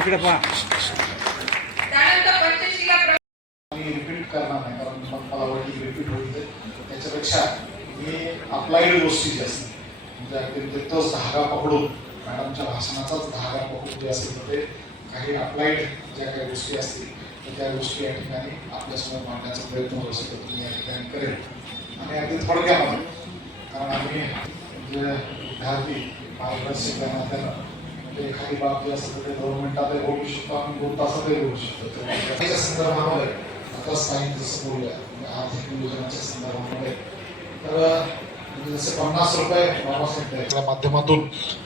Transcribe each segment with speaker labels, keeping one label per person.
Speaker 1: ती आई आई
Speaker 2: इकडे पहा
Speaker 3: मी रिपीट करणार नाही कारण मला वाटतं रिपीट होईल. त्याच्यापेक्षा मी अप्लाइड गोष्टी ज्या असतात म्हणजे अगदी तोच धागा पकडून मॅडमच्या भाषणाचाच धागा पकडून जे असेल तर ते काही अप्लाइड ज्या काही गोष्टी असतील तर त्या गोष्टी या ठिकाणी आपल्यासमोर मांडण्याचा प्रयत्न करू शकतो मी या ठिकाणी करेन आणि अगदी थोडक्यामध्ये कारण आम्ही जे विद्यार्थी मार्गदर्शक या एखादी बाब जी ते दोन मिनिटातही बोलू शकतो आणि दोन तासातही बोलू शकतो तर त्याच्या संदर्भामध्ये आता साईन जसं बोलूया म्हणजे आर्थिक नियोजनाच्या संदर्भामध्ये तर जसे पन्नास रुपये बाबासाहेब माध्यमातून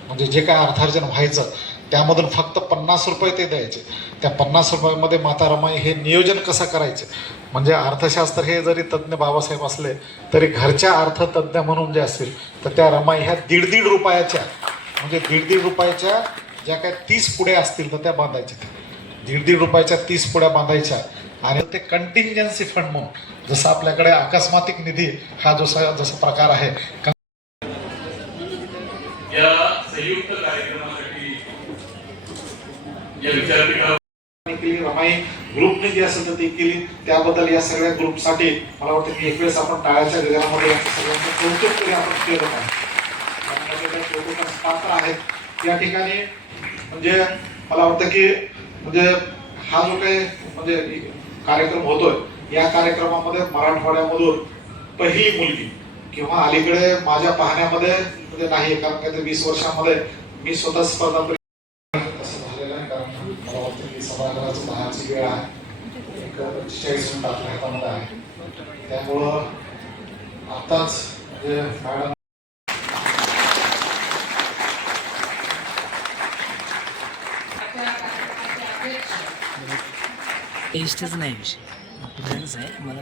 Speaker 3: म्हणजे जे काय अर्थार्जन व्हायचं त्यामधून फक्त पन्नास रुपये ते द्यायचे. त्या पन्नास रुपयामध्ये माता रमाई हे नियोजन कसं करायचे? म्हणजे अर्थशास्त्र हे जरी तज्ज्ञ बाबासाहेब असले तरी घरच्या अर्थतज्ज्ञ म्हणून जे असतील तर त्या रमाई ह्या दीड दीड रुपयाच्या म्हणजे दीड दीड रुपयाच्या ज्या काय तीस पुढे असतील तर त्या बांधायच्या. दीड दीड रुपयाच्या तीस पुड्या बांधायच्या. आणि ते कंटिंजन्सी फंड म्हणून जसं आपल्याकडे अकस्मातिक निधी हा जसा जसा प्रकार आहे.
Speaker 4: या संयुक्त कार्यक्रमासाठी या विचारपीठा
Speaker 3: केली रमाई ग्रुपने जी असेल तर ती केली त्याबद्दल या सगळ्या ग्रुपसाठी मला वाटतं की एक वेळेस आपण टाळ्याच्या गजरामध्ये सगळ्यांचं कौतुक तरी आपण केलं पाहिजे. पात्र आहेत. या ठिकाणी म्हणजे मला वाटतं की म्हणजे हा जो काही म्हणजे कार्यक्रम होतोय या कार्यक्रमामध्ये मराठवाड्यामधून पहिली मुलगी किंवा अलीकडे माझ्या पाहण्यामध्ये म्हणजे नाही कारण काहीतरी वीस वर्षामध्ये मी स्वतः स्पर्धा असं झालेलं आहे कारण मला वाटतं की सभागृहाचं दहाची वेळ आहे. एक पंचेचाळीस मिनिट आपल्या हातामध्ये आहे. त्यामुळं आत्ताच म्हणजे मॅडम
Speaker 1: टेस्टच नाही विषय आपल्यालाच आहे मला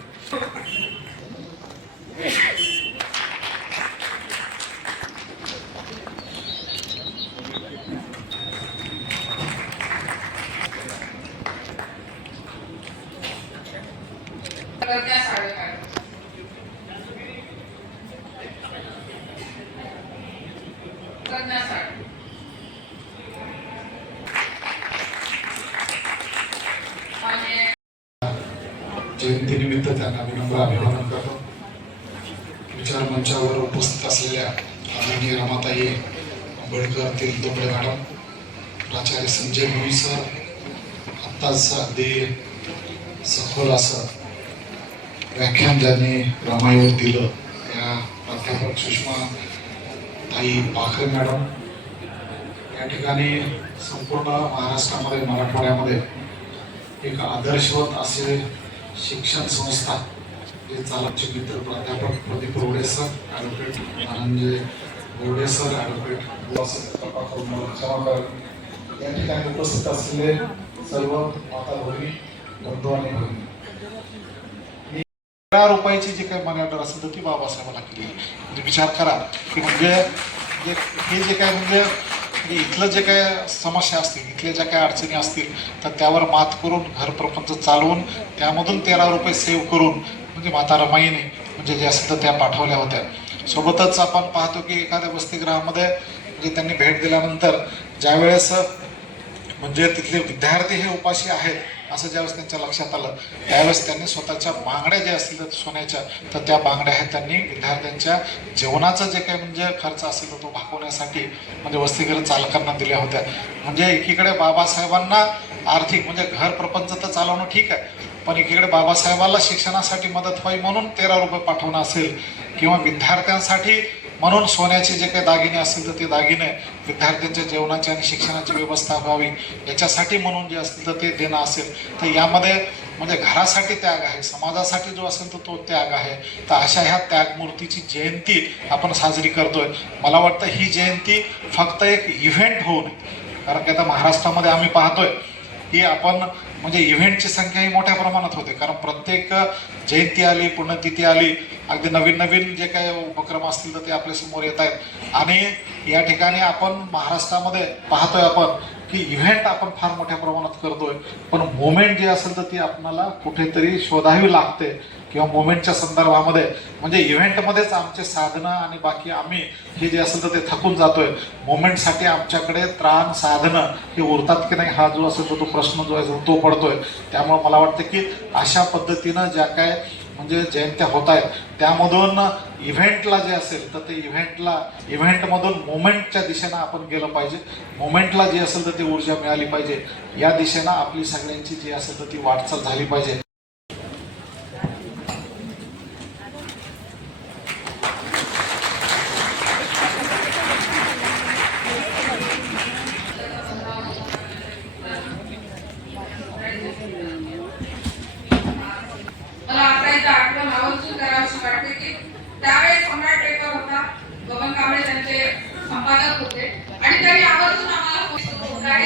Speaker 3: जयंतीनिमित्त त्यांना विनम्र अभिवादन करतो. विचार मंचावर उपस्थित असलेल्या आदरणीय रमाताई आंबेडकर तिरुतोपडे मॅडम प्राचार्य संजय भोई सर आत्ताच अगदी सखोल असं व्याख्यान ज्यांनी रमाईवर दिलं त्या प्राध्यापक सुषमा ताई पाखर मॅडम या ठिकाणी संपूर्ण महाराष्ट्रामध्ये मराठवाड्यामध्ये एक आदर्शवत असे शिक्षण संस्था जे चालकचे मित्र प्राध्यापक Pradeep Rode sir advocate Dhananjay Rode sir advocate क्षमा करा या ठिकाणी उपस्थित असलेले सर्व माता भगिनी बंधू आणि भगिनी. तेरा रुपयाची जी काही मनी ऑर्डर असेल तर ती बाबासाहेबांना केली म्हणजे विचार करा. की म्हणजे हे जे काय म्हणजे म्हणजे इथलं जे काय समस्या असतील इथल्या ज्या काही अडचणी असतील तर त्यावर मात करून घर प्रपंच चालवून त्यामधून तेरा रुपये सेव्ह करून म्हणजे माता रमाईने म्हणजे जे असतात त्या पाठवल्या होत्या. सोबतच आपण पाहतो की एखाद्या वसतिगृहामध्ये म्हणजे त्यांनी भेट दिल्यानंतर ज्यावेळेस म्हणजे तिथले विद्यार्थी हे उपाशी आहेत असं ज्यावेळेस त्यांच्या लक्षात आलं त्यावेळेस त्यांनी स्वतःच्या बांगड्या ज्या असतील तर सोन्याच्या तर त्या बांगड्या ह्या त्यांनी विद्यार्थ्यांच्या जेवणाचं जे काही म्हणजे खर्च असेल तर तो भागवण्यासाठी म्हणजे वसतिगृह चालकांना दिल्या होत्या. म्हणजे एकीकडे बाबासाहेबांना आर्थिक म्हणजे घर प्रपंच तर चालवणं ठीक आहे पण एकीकडे बाबासाहेबांना शिक्षणासाठी मदत व्हावी म्हणून तेरा रुपये पाठवणं असेल किंवा विद्यार्थ्यांसाठी म्हणून सोन्याचे जे काही दागिने असतील तर ते दागिने विद्यार्थ्यांच्या जेवणाची आणि शिक्षणाची व्यवस्था व्हावी. याच्यासाठी म्हणून जे असतील तर ते देणं असेल. तर यामध्ये म्हणजे घरासाठी त्याग आहे. समाजासाठी जो असेल तर तो त्याग आहे. तर अशा ह्या त्यागमूर्तीची जयंती आपण साजरी करतोय. मला वाटतं ही जयंती फक्त एक इव्हेंट होऊ नये. कारण की आता महाराष्ट्रामध्ये आम्ही पाहतोय की आपण म्हणजे इव्हेंटची संख्या ही मोठ्या प्रमाणात होते. कारण प्रत्येक जयंती आली पुण्यतिथी आली अगदी नवीन नवीन जे काही उपक्रम असतील तर ते आपल्यासमोर येत आहेत. आणि या ठिकाणी आपण महाराष्ट्रामध्ये पाहतोय आपण की इव्हेंट आपण फार मोठ्या प्रमाणात करतोय. पण मुवमेंट जी असेल तर ती आपणाला कुठेतरी शोधावी लागते. किंवा मोमेंटच्या संदर्भामध्ये म्हणजे इव्हेंटमध्येच आमचे साधनं आणि बाकी आम्ही हे जे असेल तर ते थकून जातोय. मोमेंटसाठी आमच्याकडे त्राण साधनं हे उरतात की नाही हा जो असेल तर तो प्रश्न जो आहे तो पडतोय. त्यामुळे मला वाटतं की अशा पद्धतीनं ज्या काय म्हणजे जयंत्या होत आहेत त्यामधून इव्हेंटला जे असेल तर ते इव्हेंटला इव्हेंटमधून मोमेंटच्या दिशेनं आपण गेलं पाहिजे. मोमेंटला जी असेल तर ती ऊर्जा मिळाली पाहिजे. या दिशेनं आपली सगळ्यांची जी असेल तर ती वाटचाल झाली पाहिजे.